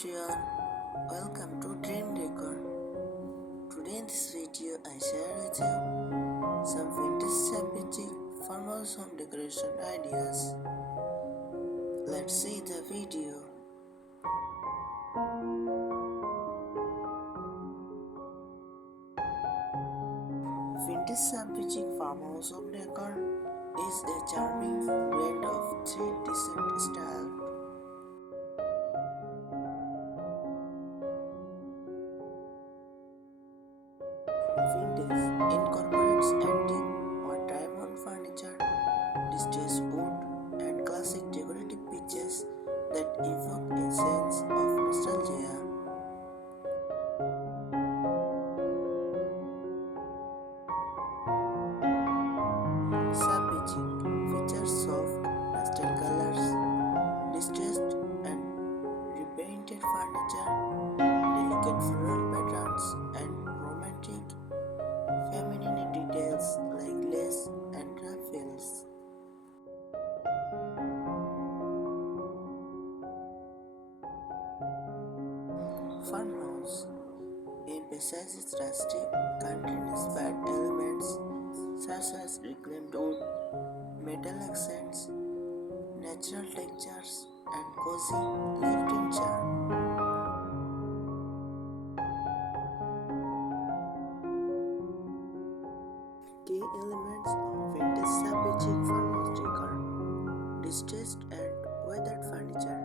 everyone, welcome to Dream Decor. Today in this video I share with you some vintage Shabby Chic farmhouse home decoration ideas. Let's see the video. Vintage Shabby Chic farmhouse home decor is a charming blend of three distinct styles. Vintage incorporates antique or diamond furniture, distressed wood, and classic decorative pieces that evoke a sense of nostalgia. Shabby Chic features soft pastel colors, distressed and repainted furniture, delicate floral patterns, and romantic feminine details like lace and ruffles. Farmhouse emphasizes rustic, country-inspired elements such as reclaimed wood, metal accents, natural textures, and cozy lived-in charm. Key elements of vintage Shabby Chic farmhouse decor: distressed and weathered furniture,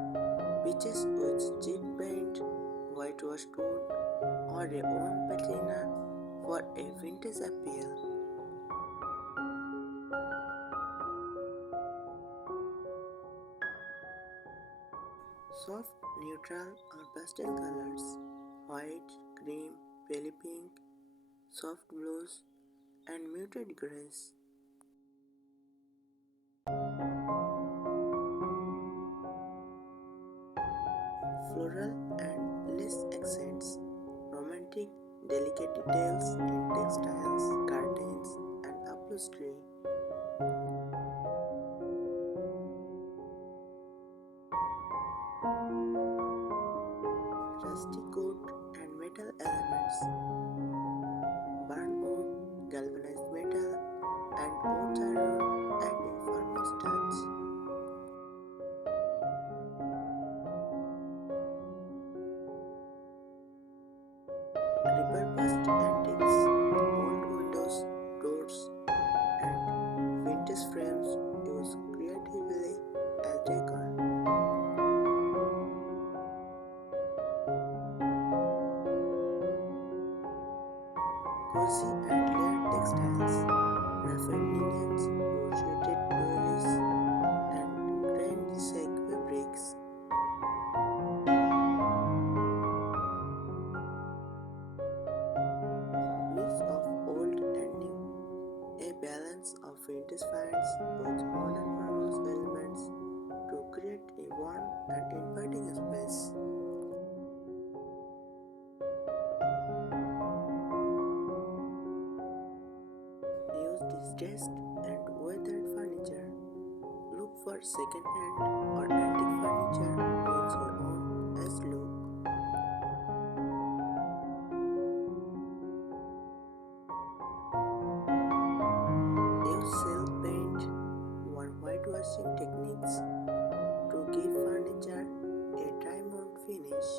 pieces with cheap paint, whitewashed wood, or a worn patina for a vintage appeal. Soft, neutral, or pastel colors: white, cream, pale pink, soft blues, and muted grays. Floral and lace accents: romantic, delicate details in textiles, curtains, and upholstery. Rustic wood and metal elements: burnt wood, galvanized metal, and wood iron add a farmer's touch. Repurposed antiques: old windows, doors, and vintage frames used creatively as decor. Cozy and layered textiles: ruffled linens, crocheted doilies, and grand silk fabrics. Mix of old and new: a balance of vintage finds with modern farmhouse elements to create a warm and inviting space. Use distressed and weathered furniture. Look for second-hand or antique furniture with your own as look. Use silk paint or whitewashing techniques to give furniture a diamond finish.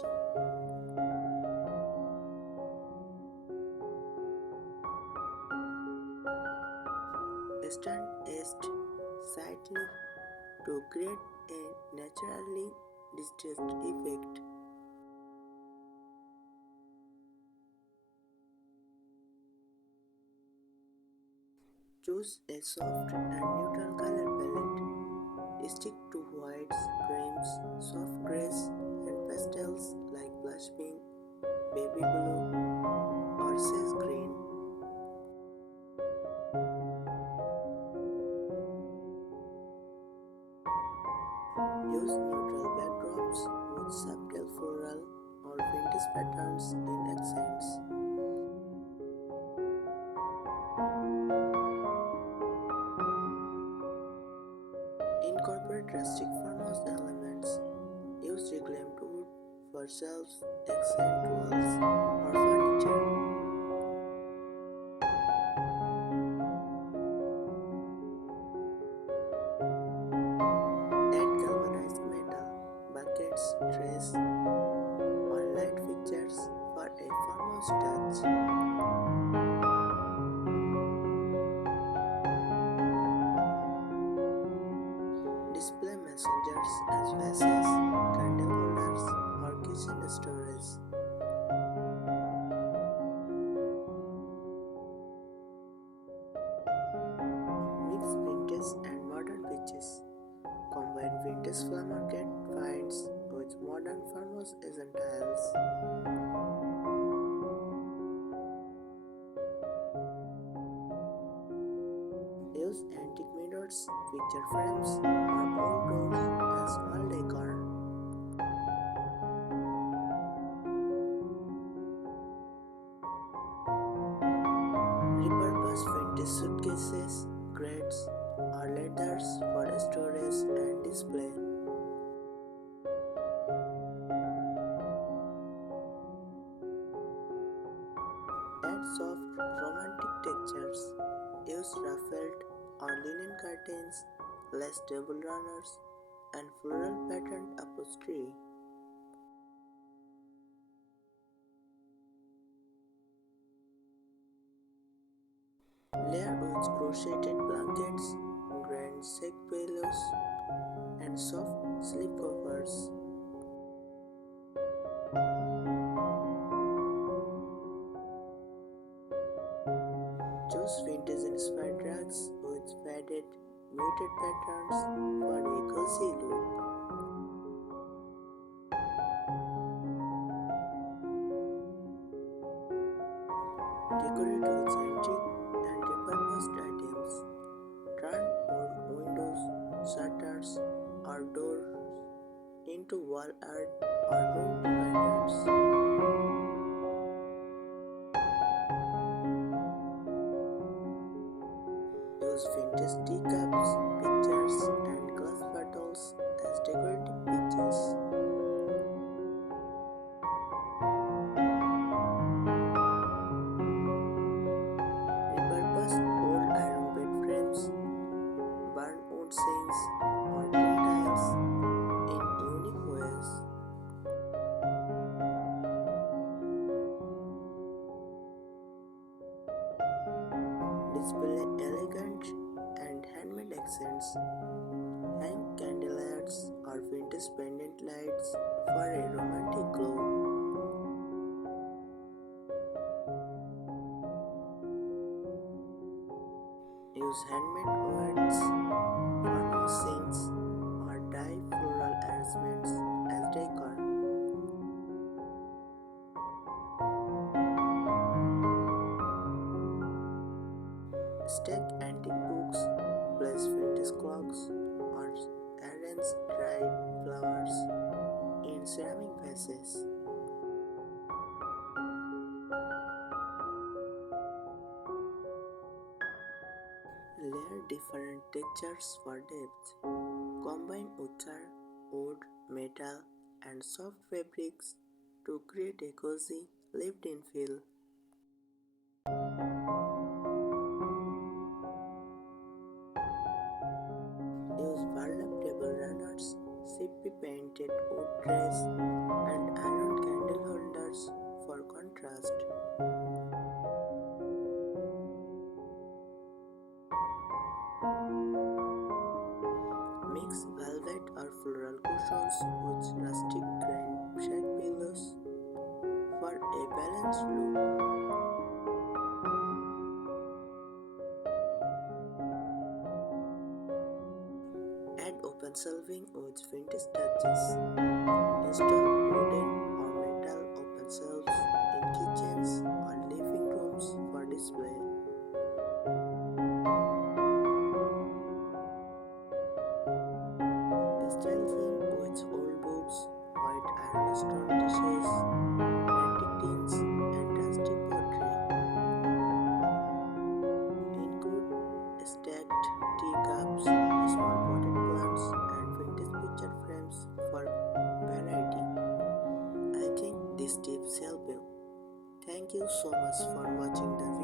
Stand edged slightly to create a naturally distressed effect. Choose a soft and neutral color palette. Stick to whites, creams, soft grays, and pastels like blush pink, baby blue, or sage green. Use neutral backdrops with subtle floral or vintage patterns in accents. Incorporate rustic farmhouse elements. Use reclaimed wood for shelves, accent walls, or furniture. Add galvanized metal, buckets, trays, or light fixtures for a farmhouse touch. Display messengers as vases, candle holders, or kitchen storage. Mix vintage and modern pieces. Combine vintage flea market finds with modern farmhouse essentials. Use antique mirrors, picture frames, or old doors as wall decor. Repurpose vintage suitcases, crates, or leathers for storage and display. Add soft, romantic textures. Use ruffled or linen curtains, lace table runners, and floral patterned upholstery. Layer with crocheted blankets, grand shake pillows, and soft sleep covers. Choose vintage inspired rugs with faded, muted patterns for a cozy look. Decorate with antique and repurposed items. Turn old windows, shutters, or doors into wall art or room dividers. Use vintage teacups, pictures, and glass bottles as decorative pieces. Repurpose old iron bed frames, burn wood sinks, or tree tiles in unique ways. Display elegant and handmade accents. Hang candeliers or vintage pendant lights for a romantic glow. Use handmade words, farmhouse scenes, or dye floral arrangements as decor. Stack antique books, place vintage clocks, or arrange dried flowers in ceramic vases. Layer different textures for depth. Combine ochre, wood, metal, and soft fabrics to create a cozy, lived-in feel. Use burlap table runners, chippy painted wood trays, and iron candle holders for contrast. Mix velvet or floral cushions with rustic grand shake pillows for a balanced look. Add open shelving with vintage touches. Install wooden or metal open shelves in kitchens or living rooms for display. Style them with old books, white ironstone dishes, antique tins, and rustic pottery. Include stacked teacups, small potted plants, and vintage picture frames for variety. these tips help you. Thank you so much for watching the